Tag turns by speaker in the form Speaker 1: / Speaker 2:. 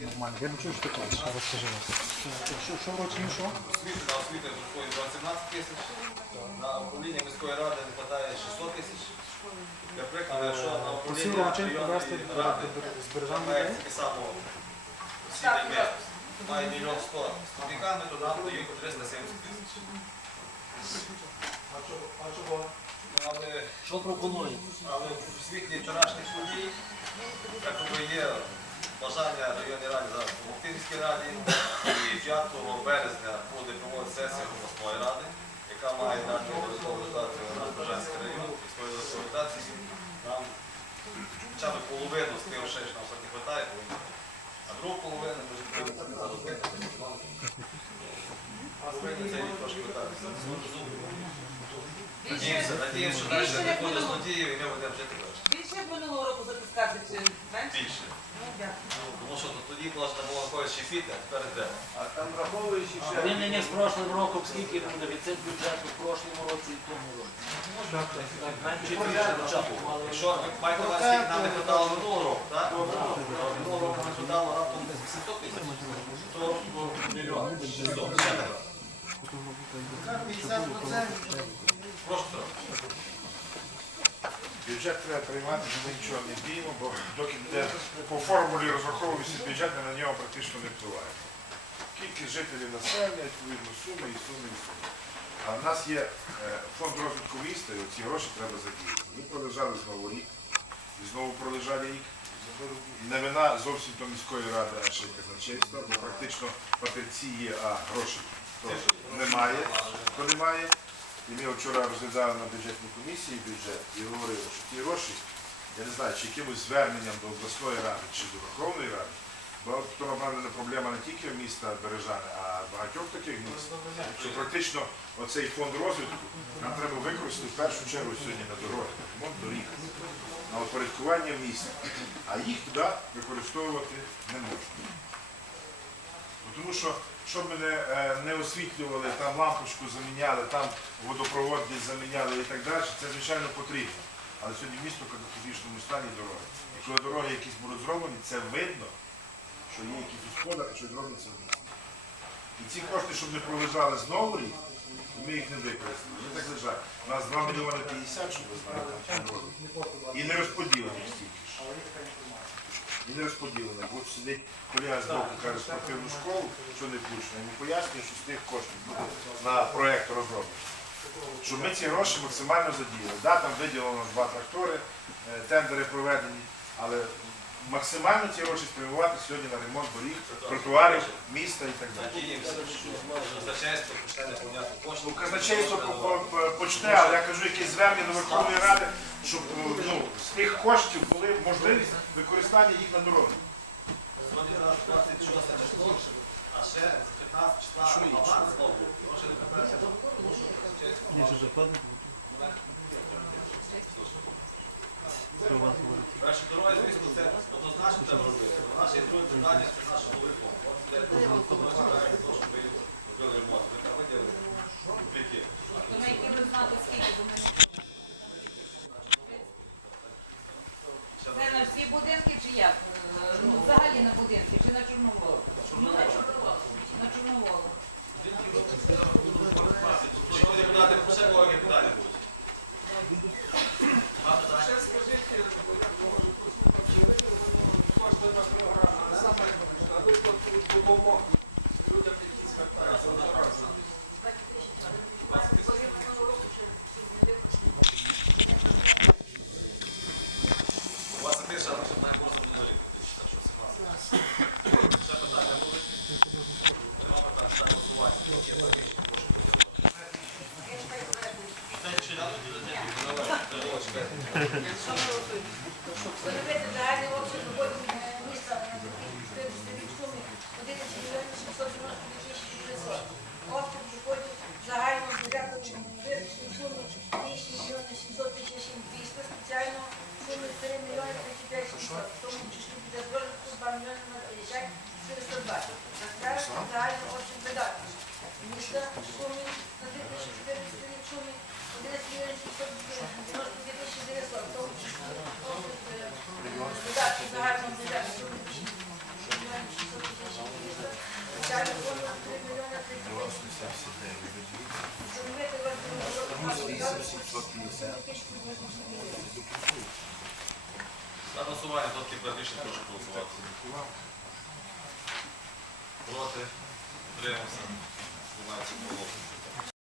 Speaker 1: Нормально. Я не чую, що таке. Що розкажи нас. Що, що в році, що?
Speaker 2: Освіти на освіти виходить 17 тисяч, на управління міської ради не вистачає 600 тисяч. Для прикладу, якщо на
Speaker 1: Усі
Speaker 2: управління
Speaker 1: привезти
Speaker 2: районної ради
Speaker 1: збережання
Speaker 2: має
Speaker 1: людей?
Speaker 2: таке само освіти місто, має мільйон сто з копійками, то нам дають 370 тисяч. Ну, Але,
Speaker 3: Що пропонує?
Speaker 2: але в світлі вчорашніх подій, так би є бажання районній раді зараз допомогти міській раді. І 5 березня буде проводити сесія обласної ради, яка має дати додаткову дотацію на Бажанський район і свою додаткову дотацію. Нам хоча б половину з тих грошей, що нам все не вистачає. А другу половину ми вже. Повинні цей рік трошки витратити. Надіємося, надіємося, що далі не буде злодіїв і ми будемо жити далі.
Speaker 4: Більше як минулого року запускати чи менше?
Speaker 2: Більше.
Speaker 4: Ну, дякую.
Speaker 2: Ну, Тому що тоді можна було когось ще фіти, а тепер треба.
Speaker 5: А там враховуючи ще
Speaker 3: Порівняння з прошлим роком, скільки буде від цих бюджету в прошлому році і в тому році? Так, менше більше початку.
Speaker 2: Якщо ви маєте нам не хватало минулого року, так? Минулого року не хватало раптом десь 700 тисяч, то ну, мільйон, 600, ще не раз. Прошу, Петро.
Speaker 6: Бюджет треба приймати, ми нічого не діємо, бо доки буде по формулі розраховується бюджет, ми на нього практично не впливаємо. Кількість жителів населення, відповідно, суми і суми і суми. А в нас є е, фонд розвитку міста, і ці гроші треба задіяти. Ми пролежали знову рік, і знову пролежали рік. Не вина зовсім до міської ради, а ще казначейства, бо практично папірці є, а грошей то немає, то немає. І ми вчора розглядали на бюджетній комісії бюджет і говорили, що ті гроші, я не знаю, чи якимось зверненням до обласної ради чи до Верховної Ради, бо то направлена проблема не тільки міста Бережани, а багатьох таких міст, що практично оцей фонд розвитку нам треба використати в першу чергу сьогодні на дороги, на ремонт доріг, на упорядкування міста, а їх туди використовувати не можна. Тому що, щоб ми не, е, не освітлювали, там лампочку заміняли, там водопровод десь заміняли і так далі, це звичайно потрібно. Але сьогодні місто в катастрофічному стані дороги. І коли дороги якісь будуть зроблені, це видно, що є якісь усходи, і що робиться в місті. І ці кошти, щоб не пролежали знову рік, ми їх не використали. Вони так лежать. У нас 2 мільйони 50, щоб ви в. І не розподілені стільки не розподілено. Бо сидить колега з боку, каже, спортивну школу, що не включено. Йому пояснює, що з тих коштів буде на проєкт розроблено. Щоб ми ці гроші максимально задіяли. Да, там виділено два трактори, е, тендери проведені, але максимально ці гроші спрямувати сьогодні на ремонт доріг, тротуарів, міста і так далі.
Speaker 2: Казначейство почне.
Speaker 6: Ну, казначейство по- по- по- почне, але я кажу, якісь звернення до Верховної Ради, щоб ну, тих коштів були можливість використання їх на дороги.
Speaker 2: Сьогодні у 26 число, а ще з 15 числа аванс знову. Може не тому що
Speaker 1: Ні.
Speaker 2: Перші дороги, звісно, це однозначно треба робити. Наше друге питання це наше новий фонд. От де ми те, щоб ви робили ремонт. Ми там виділили копійки.
Speaker 4: То на які ви знати скільки до мене? Це на всі будинки чи як? Е, Ну, взагалі на будинки, чи на Чорноволу? Ну, на Чорноволу. На Чорноволу.
Speaker 2: Шановні депутати, ще кого питання будуть? А, питання?
Speaker 5: ще скажіть, бо я можу послухати, чи виділено кошти на програму, а саме виплату людям, які звертаються зараз.
Speaker 2: У вас і тиша, щоб не можна минулі бути, так що 17. Ще питання будуть? Нема питань, ставимо голосування. Хто є за рішення, прошу голосувати.
Speaker 7: Встановити загальний обсяг роботи міста на рік суми 11 мільйонів 790 тисяч 900. Обсяг доходів загального бюджету визначені 8 мільйонів 700 тисяч 200, спеціально суми 3 мільйони 35 700. В тому числі буде розвитку 2 мільйони 50 420. Затвердити загальний обсяг видатків. Міста сумі на 2014 рік суми 11 мільйонів 792 тисячі 900. В тому числі обсяг е, видатків загального бюджету суми 8 мільйонів 600
Speaker 8: Загальний фонд 3 мільйони 30 Встановити розмір
Speaker 7: На голосування, хто перед рішення прошу голосувати. Проти? Утримався? Приймається одноголосно.